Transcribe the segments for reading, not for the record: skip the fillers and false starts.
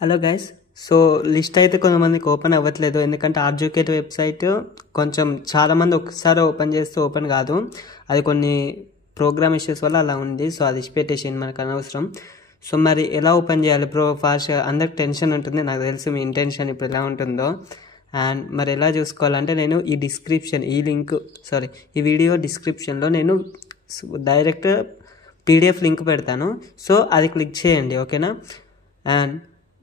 Hello guys. So list అయితే కొంతమందికి open అవ్వట్లేదు, ఎందుకంటే ఆర్జుకేట్ వెబ్సైట్ కొంచెం చాలామంది ఒకసారి ఓపెన్ చేస్తే ఓపెన్ కాదు. అది కొన్ని ప్రోగ్రామ్ ఇష్యూస్ వల్ల అలా ఉంది. సో అది పెట్టేసింది, మనకు అనవసరం. సో మరి ఎలా ఓపెన్ చేయాలి ఫాస్ట్గా? అందరికి టెన్షన్ ఉంటుంది, నాకు తెలుసు మీ ఇంటెన్షన్ ఇప్పుడు ఎలా ఉంటుందో. అండ్ మరి ఎలా చూసుకోవాలంటే నేను ఈ వీడియో డిస్క్రిప్షన్లో నేను డైరెక్ట్ పీడిఎఫ్ లింక్ పెడతాను. సో అది క్లిక్ చేయండి, ఓకేనా? అండ్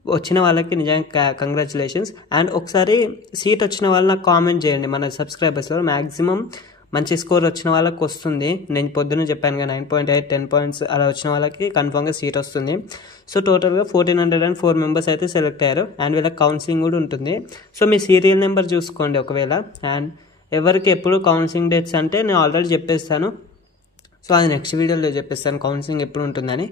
వచ్చిన వాళ్ళకి నిజంగా కంగ్రాచులేషన్స్. అండ్ ఒకసారి సీట్ వచ్చిన వాళ్ళు నాకు కామెంట్ చేయండి. మన సబ్స్క్రైబర్స్లో మ్యాక్సిమం మంచి స్కోర్ వచ్చిన వాళ్ళకి వస్తుంది. నేను పొద్దున్న చెప్పాను కదా, 9.8 10 పాయింట్స్ అలా వచ్చిన వాళ్ళకి కన్ఫామ్గా సీట్ వస్తుంది. సో టోటల్గా 1404 మెంబర్స్ అయితే సెలెక్ట్ అయ్యారు. అండ్ వీళ్ళకి కౌన్సిలింగ్ కూడా ఉంటుంది. సో మీ సీరియల్ నెంబర్ చూసుకోండి ఒకవేళ. అండ్ ఎవరికి ఎప్పుడు కౌన్సిలింగ్ డేట్స్ అంటే నేను ఆల్రెడీ చెప్పేస్తాను. సో అది నెక్స్ట్ వీడియోలో చెప్పేస్తాను కౌన్సిలింగ్ ఎప్పుడు ఉంటుందని.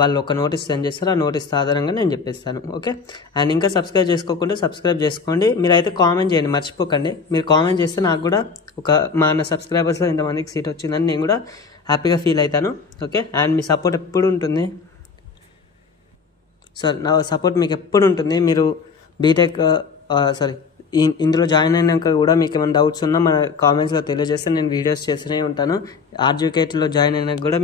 వాళ్ళు ఒక నోటీస్ సెండ్ చేస్తారు, ఆ నోటీస్ ఆధారంగా నేను చెప్పేస్తాను, ఓకే? అండ్ ఇంకా సబ్స్క్రైబ్ చేసుకోకుండా సబ్స్క్రైబ్ చేసుకోండి. మీరైతే కామెంట్ చేయండి, మర్చిపోకండి. మీరు కామెంట్ చేస్తే నాకు కూడా మన సబ్స్క్రైబర్స్లో ఇంతమందికి సీట్ వచ్చిందని నేను కూడా హ్యాపీగా ఫీల్ అవుతాను, ఓకే? అండ్ మీ సపోర్ట్ ఎప్పుడు ఉంటుంది. సో నా సపోర్ట్ మీకు ఎప్పుడు ఉంటుంది. మీరు బీటెక్ ఇందులో జాయిన్ అయినాక కూడా మీకు ఏమైనా డౌట్స్ ఉన్నా మన కామెంట్స్లో తెలియజేస్తే నేను వీడియోస్ చేస్తూనే ఉంటాను. ఆర్జుకేట్లో జాయిన్ అయినాక కూడా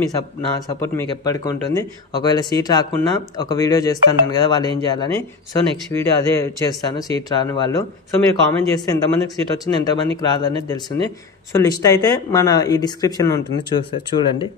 నా సపోర్ట్ మీకు ఎప్పటికీ ఉంటుంది. ఒకవేళ సీట్ రాకుండా ఒక వీడియో చేస్తాను కదా వాళ్ళు ఏం చేయాలని. సో నెక్స్ట్ వీడియో అదే చేస్తాను, సీట్ రాని వాళ్ళు. సో మీరు కామెంట్ చేస్తే ఎంతమందికి సీట్ వచ్చింది, ఎంతమందికి రాదనేది తెలుస్తుంది. సో లిస్ట్ అయితే మన ఈ డిస్క్రిప్షన్లో ఉంటుంది, చూడండి.